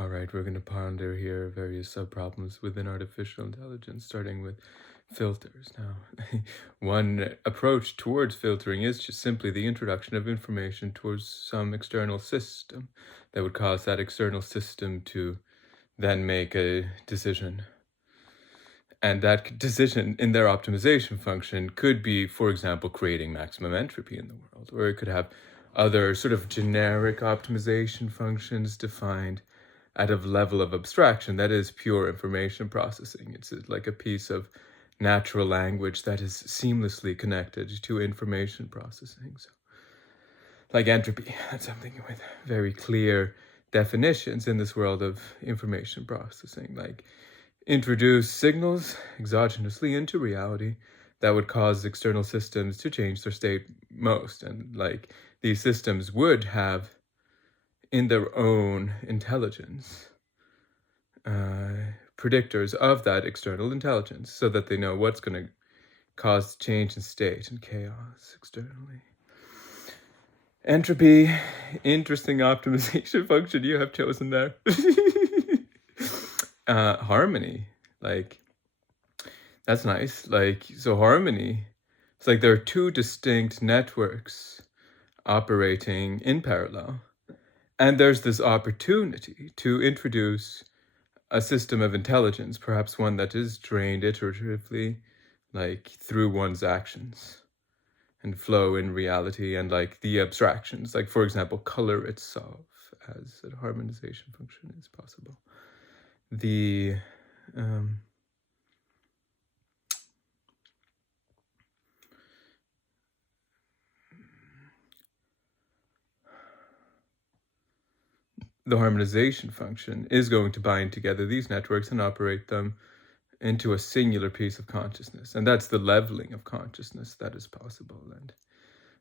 All right, we're going to ponder here various subproblems within artificial intelligence, starting with filters. Now, one approach towards filtering is just simply the introduction of information towards some external system that would cause that external system to then make a decision. And that decision in their optimization function could be, for example, creating maximum entropy in the world, or it could have other sort of generic optimization functions defined at a level of abstraction that is pure information processing. It's like a piece of natural language that is seamlessly connected to information processing. So, like entropy, that's something with very clear definitions in this world of information processing. Like, introduce signals exogenously into reality that would cause external systems to change their state most. And like these systems would have in their own intelligence predictors of that external intelligence so that they know what's going to cause change in state and chaos externally. Entropy, interesting optimization function you have chosen there. Harmony, like, that's nice. Like, so harmony, it's like there are two distinct networks operating in parallel. And there's this opportunity to introduce a system of intelligence, perhaps one that is trained iteratively, like through one's actions and flow in reality and like the abstractions, like for example, color itself as a harmonization function is possible. The the harmonization function is going to bind together these networks and operate them into a singular piece of consciousness. And that's the leveling of consciousness that is possible. And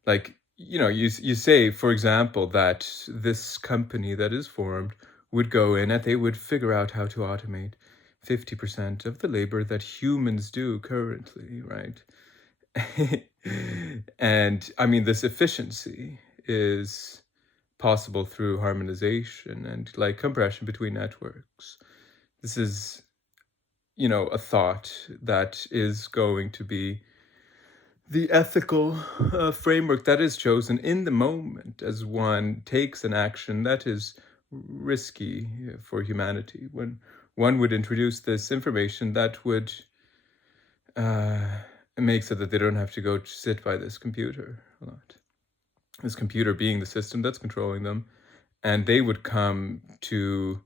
like, you say, for example, that this company that is formed would go in and they would figure out how to automate 50% of the labor that humans do currently, right? And I mean, this efficiency is possible through harmonization and like compression between networks. This is, a thought that is going to be the ethical framework that is chosen in the moment as one takes an action that is risky for humanity. When one would introduce this information that would make so that they don't have to go sit by this computer a lot. This computer being the system that's controlling them, and they would come to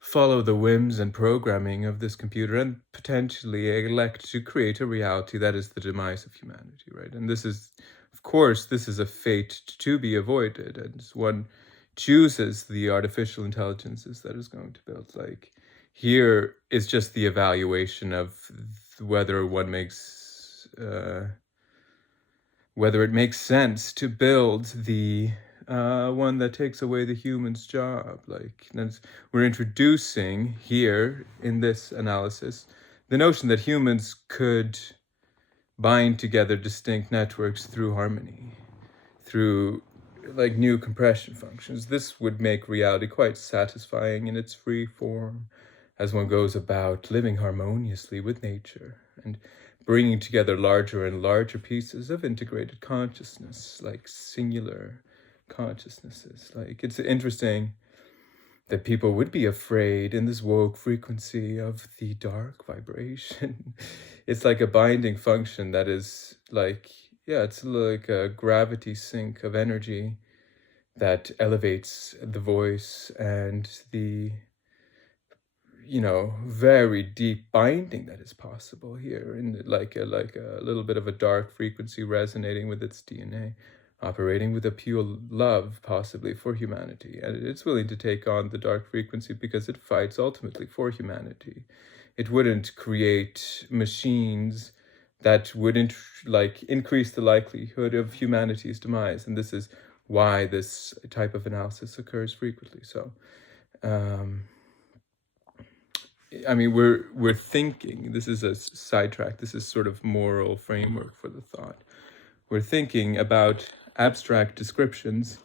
follow the whims and programming of this computer and potentially elect to create a reality that is the demise of humanity, right? And this is, of course, this is a fate to be avoided, and one chooses the artificial intelligences that is going to build. Like, here is just the evaluation of whether one makes whether it makes sense to build the one that takes away the human's job. Like, we're introducing here in this analysis the notion that humans could bind together distinct networks through harmony, through like new compression functions. This would make reality quite satisfying in its free form as one goes about living harmoniously with nature and bringing together larger and larger pieces of integrated consciousness, like singular consciousnesses. Like, it's interesting that people would be afraid in this woke frequency of the dark vibration. It's like a binding function that is like, yeah, it's like a gravity sink of energy that elevates the voice and the very deep binding that is possible here, in like a little bit of a dark frequency resonating with its DNA, operating with a pure love possibly for humanity, and it's willing to take on the dark frequency because it fights ultimately for humanity. It wouldn't create machines that would increase the likelihood of humanity's demise, and this is why this type of analysis occurs frequently. So I mean, we're thinking, this is a sidetrack, this is sort of moral framework for the thought. We're thinking about abstract descriptions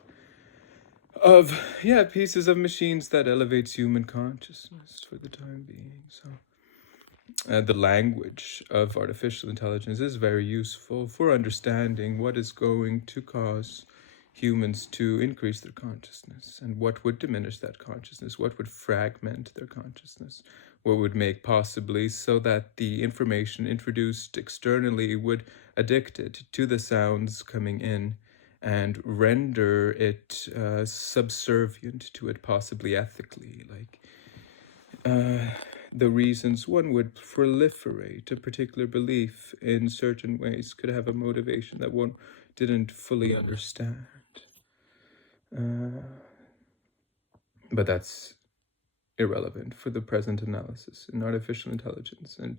of, yeah, pieces of machines that elevates human consciousness for the time being. So the language of artificial intelligence is very useful for understanding what is going to cause humans to increase their consciousness and what would diminish that consciousness, what would fragment their consciousness, what would make possibly so that the information introduced externally would addict it to the sounds coming in and render it subservient to it, possibly ethically, like the reasons one would proliferate a particular belief in certain ways could have a motivation that one didn't fully understand. But that's irrelevant for the present analysis in artificial intelligence and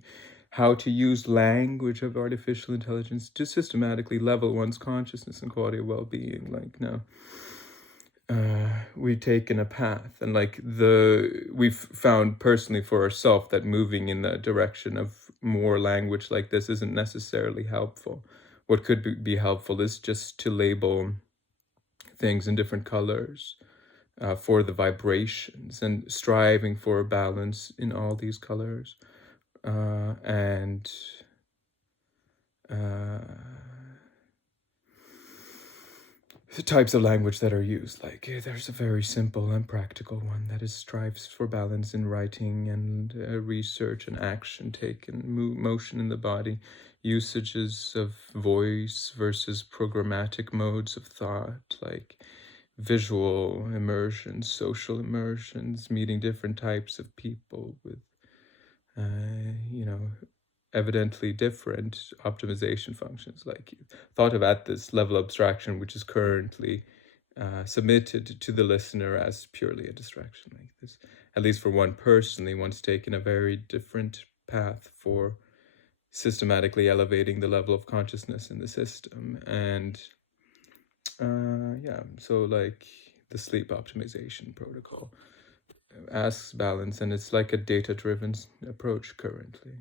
how to use language of artificial intelligence to systematically level one's consciousness and quality of well-being. Like, now we've taken a path, and like we've found personally for ourselves that moving in the direction of more language like this isn't necessarily helpful. What could be helpful is just to label things in different colors for the vibrations, and striving for a balance in all these colors, and the types of language that are used. Like, there's a very simple and practical one that is strives for balance in writing and research and action taken, motion in the body, usages of voice versus programmatic modes of thought, like visual immersions, social immersions, meeting different types of people with, evidently different optimization functions, like thought of at this level of abstraction, which is currently submitted to the listener as purely a distraction. Like this, at least for one personally, one's taken a very different path for systematically elevating the level of consciousness in the system. And so like the sleep optimization protocol asks balance, and it's like a data-driven approach currently.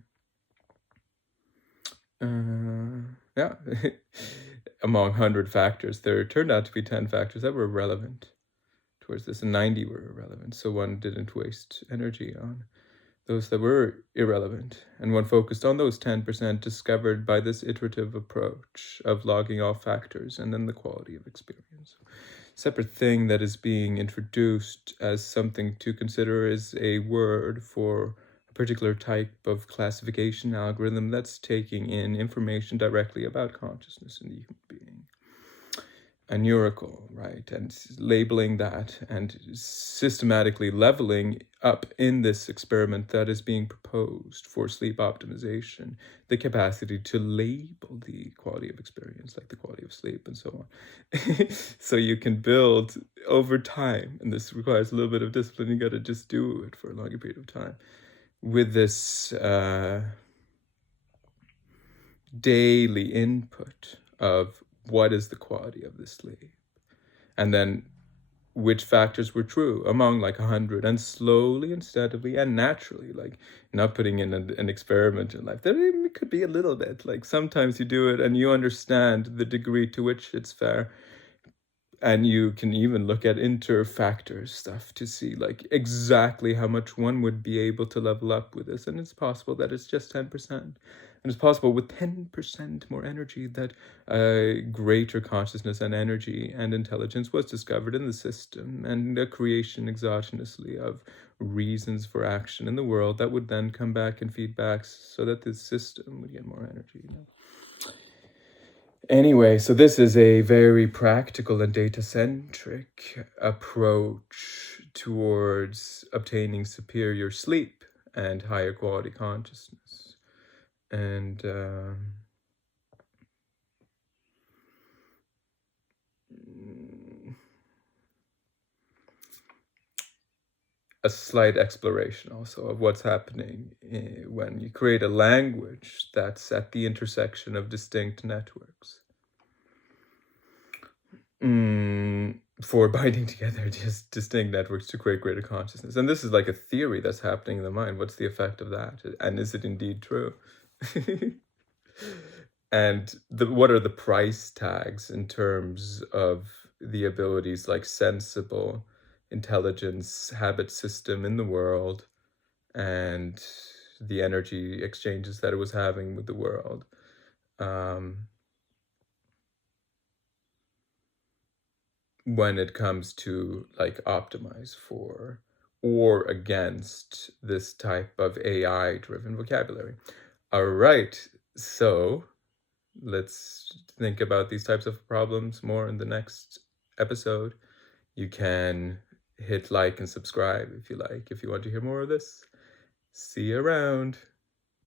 Among 100 factors, there turned out to be 10 factors that were relevant towards this, and 90 were irrelevant. So one didn't waste energy on those that were irrelevant, and one focused on those 10% discovered by this iterative approach of logging all factors and then the quality of experience. Separate thing that is being introduced as something to consider is a word for a particular type of classification algorithm that's taking in information directly about consciousness in the human being. A neurical, right? And labeling that and systematically leveling up in this experiment that is being proposed for sleep optimization, the capacity to label the quality of experience, like the quality of sleep and so on. So you can build over time, and this requires a little bit of discipline. You got to just do it for a longer period of time with this daily input of what is the quality of the sleep, and then which factors were true among like 100, and slowly and steadily and naturally, like not putting in an experiment in life. There could be a little bit, like sometimes you do it and you understand the degree to which it's fair, and you can even look at inter-factor stuff to see like exactly how much one would be able to level up with this. And it's possible that it's just 10%. And it's possible with 10% more energy that greater consciousness and energy and intelligence was discovered in the system, and a creation exogenously of reasons for action in the world that would then come back and feedback so that the system would get more energy. Anyway, so this is a very practical and data-centric approach towards obtaining superior sleep and higher quality consciousness. And a slight exploration also of what's happening when you create a language that's at the intersection of distinct networks for binding together just distinct networks to create greater consciousness. And this is like a theory that's happening in the mind. What's the effect of that? And is it indeed true? And what are the price tags in terms of the abilities like sensible intelligence, habit system in the world, and the energy exchanges that it was having with the world. Um, when it comes to like optimize for or against this type of AI driven vocabulary. All right, so let's think about these types of problems more in the next episode. You can hit like and subscribe if you like, if you want to hear more of this. See you around.